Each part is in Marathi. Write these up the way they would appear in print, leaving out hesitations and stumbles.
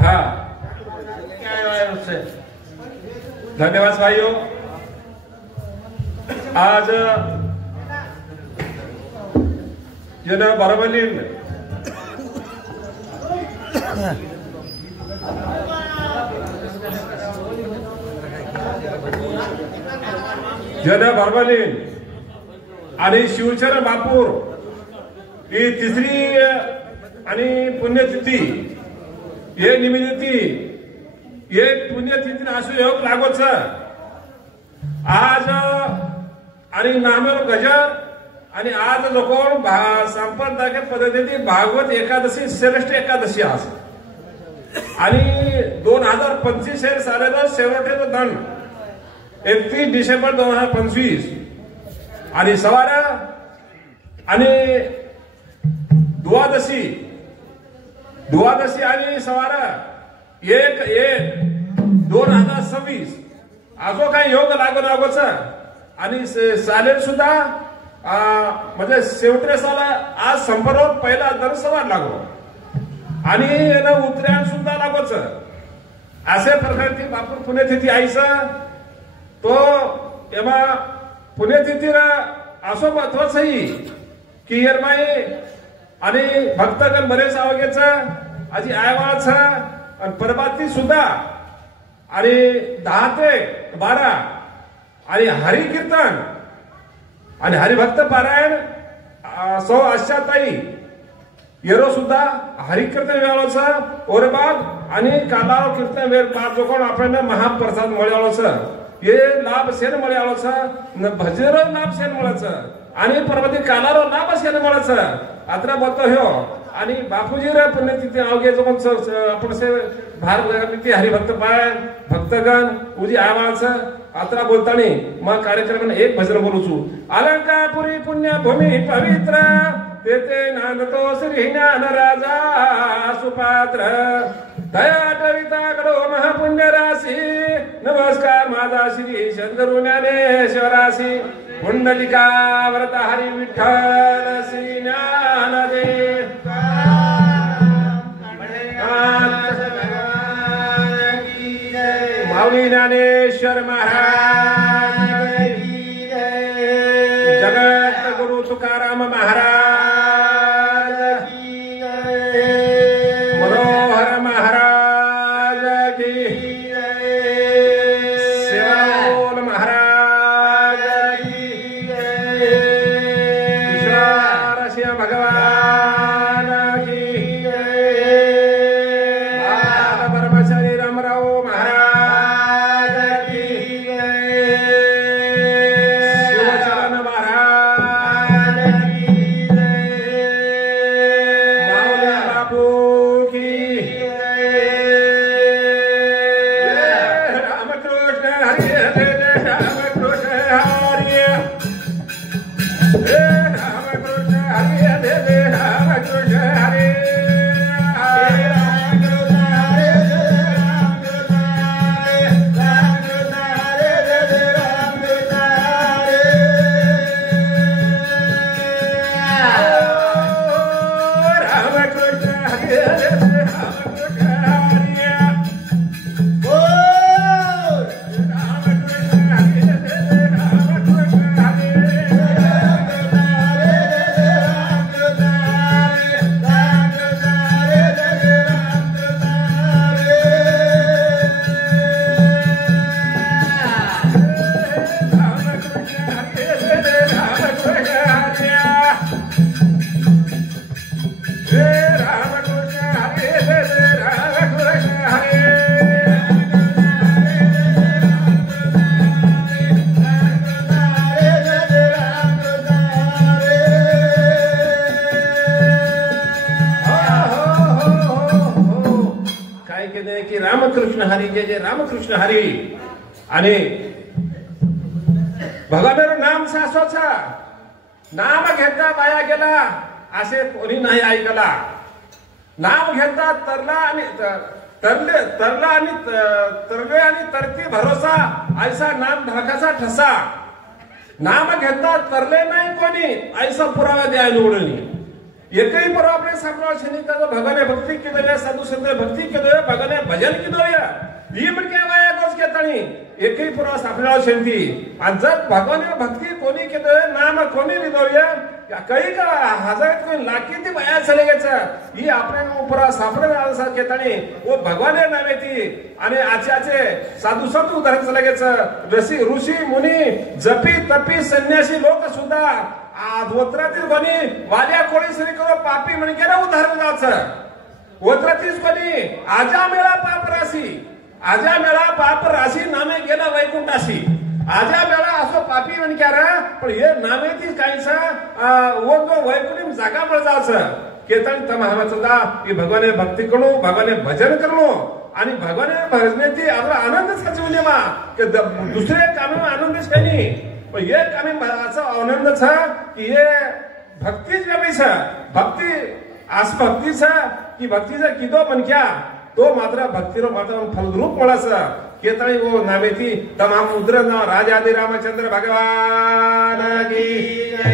हाँ क्या है उससे। धन्यवाद भाइयों। आज जनाब बरबलीन आणि शिवचरण बापूर ही तिसरी आणि पुण्यतिथी ये निमित्ती ये पुण्यतिथी असू योग लागोच आज आणि नामेर गजर आणि आज लोक संप्रदाय पद्धतीने भागवत एकादशी श्रेष्ठ एकादशी आज आणि 2025 सालेचा शेवटचा दंड 31 डिसेंबर 2025 आणि सवार आणि द्वादशी आणि सवार 1/1/2026 आजो काही योग लागून आगोच आणि सालेर सुद्धा म्हणजे शेवटच्या साला आज संपर्क पहिला दर सवार लागो आणि उतऱ्यान सुद्धा लागोच असे प्रकारची बापूर पुण्यतिथी आईचं तो एमा पुण्यतिथीला असो महत्वाचंही की येरमाई आणि भक्तगण बरेच आवगेचं आजी आयवाच आणि परबाती सुद्धा आणि 10 ते 12 आणि हरी कीर्तन आणि हरिभक्त पारायण सौ आशाताई येरो सुद्धा हरिकीर्तन वेळाचा ओरबाग आणि कालाव कीर्तन वेळ पाच जो कोण आपण महाप्रसाद मिळालोचा ये लाभ सेन मिळालोचा न भजरो लाभ सेन मिळाचा आणि परमती कालारो लाभ सेन मिळाचा आत्रा बोलतो हो आणि बापूजी रे पुण्यतिथी आवगे जो आपण से भारत हरिभक्त पारायण भक्तगण उजी आवाज आत्रा बोलतानी मग कार्यक्रम एक भजन बोलूचू अलंकापुरी पुण्य भूमी पवित्र तेते नांदतो श्री ज्ञान राजा सुपात्र दया कविता करो महापुण्य राशी नमस्कार माझा श्री सद्गुरु ज्ञानेश्वरासी पुंडलिका व्रत हरी विठ्ठल श्री ज्ञानदेव माऊली ज्ञानेश्वर महाराज की जय जगत गुरु तुकाराम महाराज की जय मनोहर महाराज की जय सेवालाल महाराज की जय ईश्वर सिंह भगवान की जय बाल ब्रह्मचारी रामराव रामकृष्ण हरी जय जय रामकृष्ण हरी आणि भगवान नाम सासोचा नाम घेता बाया गेला असे कोणी नाही ऐकला नाम घेता तरला आणि तरला आणि तरवे आणि तरती भरोसा ऐसा नाम ढाकाचा ठसा नाम घेता तरले नाही कोणी ऐसा पुरावा द्या निवडणी एकही पर આપણે સાંભળવા છે નહીં તો ભગવાને ભક્તિ કીધો સાધુ સંતે ભક્તિ કીધો ભગવાને ભજન કીધો ઈ પણ કહેવાય ગોસ કેતાણી એકही પર સાંભળવા છે નથી અંજત ભગવાને ભક્તિ કોની કીધો નામ કોની લીધો કઈ કા હજાર કોઈ લાખીથી બયા ચલે ગયા ઈ આપણે ઉપર સાંભળવા કેતાણી ઓ ભગવાને નામેથી અને આચાચે સાધુ સંત ઉદાહરણ ચલે ગયા ઋષિ મુનિ જપી તપી સંન્યાસી લોક સુધા આ ધોત્રાથી કોની વાલિયા કોળી શ્રી કરો પાપી મને કેના ઉદાહરણ જાવ ધોત્રાથી કોની આજા મેળા પાપ રાશી आजा मेळा पाप राशी नामे गेला वैकुंठाशी आजा मेळा असो पापी म्हण क्यारा पण हे नामेથી कायसा वो तो वैकुंठी जागा पर जावचं केतन तम हमाचदा की भगवाने भक्ती करू भगवाने भजन करू आणि भगवाने भजनेती आपला आनंद साचवलेमा के दुसरे कामे आनंद છે નહીં पण हे कामे असा आनंद છે की हे भक्ती જ છે भक्ती आस भक्ती છે की भक्तीचा किदो पण क्या तो मात्र भक्तीरो मात्र फलरूप મળાશે કેતણી વો નામેથી તમામ ઉદ્રના રાજાદિ રામચંદ્ર ભગવાન કી જય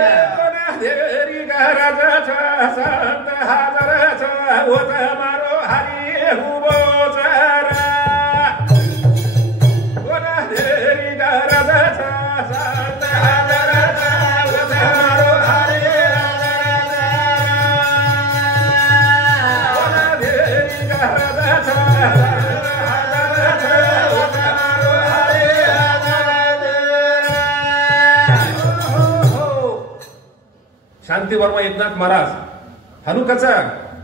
એ કોના દેરી ગરાજા છ સંત હાજર છ ઓ તમારો હરી હુબો ચરા કોના દેરી ગરાજા છ સંત હાજર છ ઓ તમારો शांती वर्मा एकनाथ महाराज हनुकाचा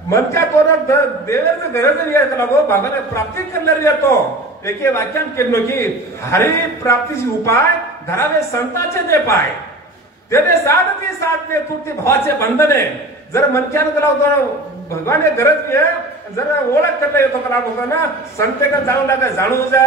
मनच्या तोरणात देवाचं गरज येत लागो भगवान प्राप्ती करणार येतो एके वाक्यात केलं की हरी प्राप्तीची उपाय धरावे संताचे ते पाय त्याने साधती साधने तुटती भावाचे बंधने जर मनक्यानं त्याला भगवान गरज आहे जर ओळख करता येतो कला होता ना संते का जाणून लागा जाणू जा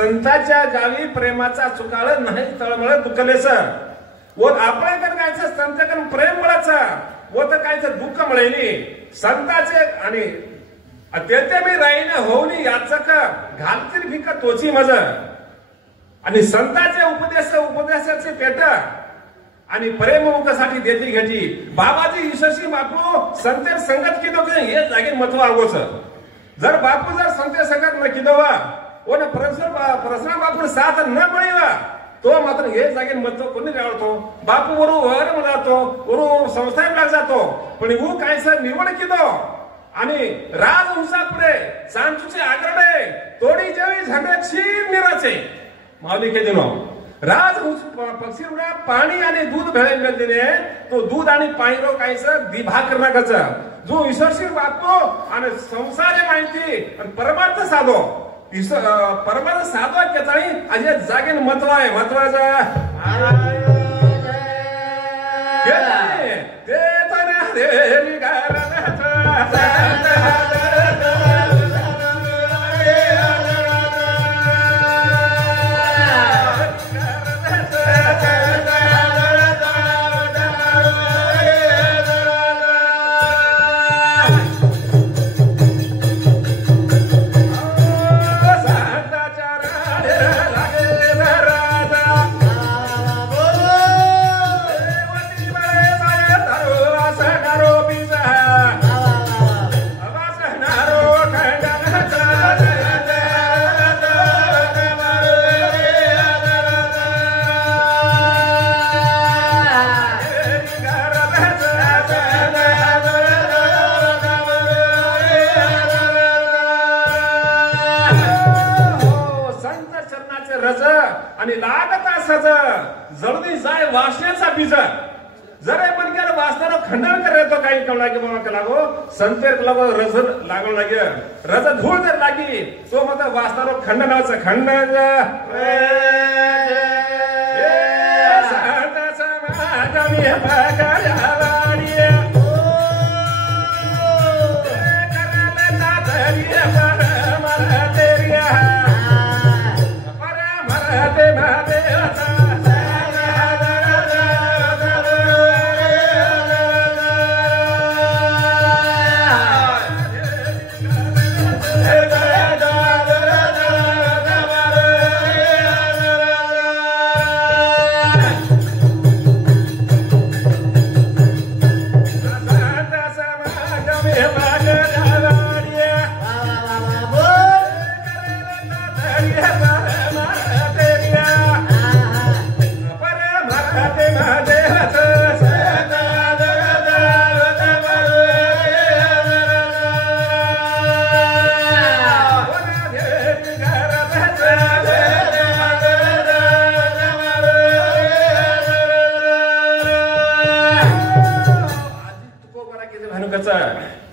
संताच्या गावी प्रेमाचा चुकाळ नाही तळमळ दुखलेस व आपल्याकडे कायचं संताकडे प्रेम मिळायचा व तर कायचं दुःख मिळेली संताचे आणि तेथे मी राहीन होऊनी याचं का घालतील भिका तोची मज आणि संताचे उपदेशाचे पेट आणि प्रेममुखासाठी देती घेती बाबाजी यशस्वी बापू संते संगत किदो हे जागे महत्व आगोच जर बापू जर संते संगत न किदोवा ओने प्रश्न बापू साथ न मिळवा तो मात्र हे जागे महत्व कोणी रावतो बापू वरू वर म्हणातो वरू संस्थान जातो पण वो कायसं निवड किदो आणि राज हुसापुढे सांचूचे आग्रडे तोडी जेवी झगड्याची निराचे माऊली के दिनो राज पक्षी उडा पाणी आणि दूध भेळेल दिने तो दूध आणि पाणी रो कायसं दिभा करण्याचा जो ईश्वरशीर बापू आणि संसारे माहिती आणि परमार्थ साधो परमार्थ साधवा केताळी अजे जागेन महत्व आहे महत्वाचा ते तर देवी माणसाचं जळदी जाय वासनेचा बीज जरे पण केलं वाचताना खंडन करे तो काही कम लागे मला लागो संतेर लागो रज लागू लागे रज धूळ जर लागी तो मग वाचताना खंडनाचं खंडन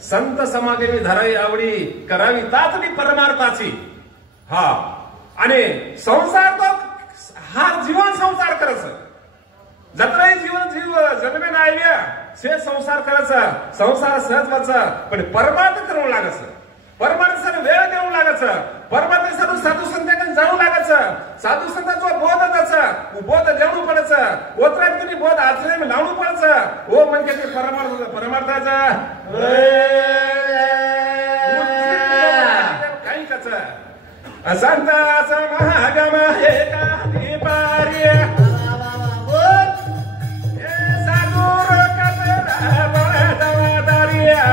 संत समागमी धरावी आवडी करावी तातडी परमार्थाची हा आणि संसार तो हा जीवन संसार करायचं जत्राही जीवन जीव जन्मे नाही से संसार करायचा संसार सहज व्हायचा पण परमार्थ करून लागायचं परमार्थासाठी वेळ देऊन लागायचं परमार्थासाठी साधू संतांकडे जाऊ लागायचं साधू संतांचा बोध त्याचा बोध देऊ पडायचं ओतरात कोणी बोध आचरण लावू पडायचं ओ म्हणजे ते परमार्थाचा काही कच संताचा महागम हे काही पार्य साधूर कचरा बळदारिया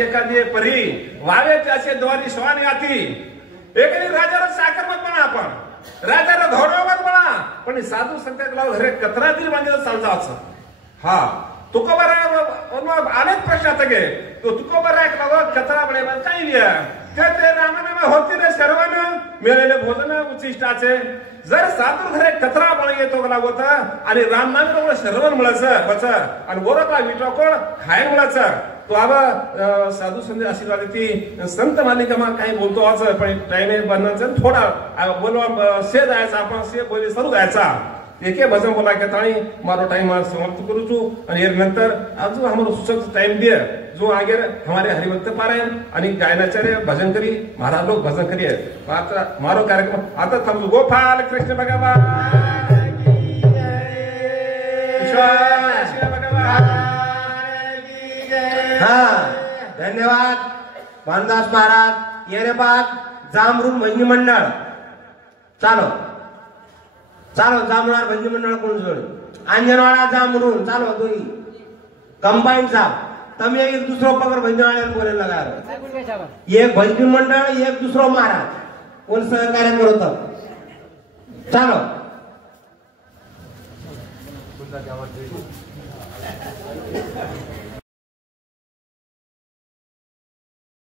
एखादी परी वावे त्याचे द्वारी स्वानी आती एखादी राजाला साखरमत म्हणा आपण राजाला धोरणावत म्हणा पण साधू संतांना घरे कचरा दिली म्हणजे चालतं हा तुको बरं अनेक प्रश्न आता गे तो तुको बरं एक लाव कचरा बडे काही लिया ते रामाने होती रे सर्वांना मिळालेले भोजन उच्चिष्टाचे जर साधू घरे कचरा बळ येतो लागत आणि रामनामी सर्वन मिळायचं बच आणि गोरखला विटो कोण खायला मिळायचं तो आबा साधू संत आशीर्वाद ती संत मालिका काही बोलतो आज पण टाइम बनवायचं थोडा बोलवा से जायचा आपण से बोले सरू जायचा एके भजन बोला के ताणी मारो टाइम समाप्त करू छु आणि नंतर आज हमारो सुसक्त टाइम दिए जो आगे हमारे हरिभक्त पारायण आणि गायनाचार्य भजन करी महाराज लोग भजन करिए मात्र मारो कार्यक्रम आता थांबू गोपाल कृष्ण भगवान हाँ धन्यवाद भानदास महाराज येरेबाग जामरून भजनी मंडळ चालो चालो जामणार भजनी मंडळ कोण जोड अंजनवाडा जामरून चालो दोई कंबाईन साहब તમે એક दूसरो पकड़ भजनी वाले बोले लगा एक भजनी मंडळ एक दूसरो महाराज कोण सहकार्य करत चालो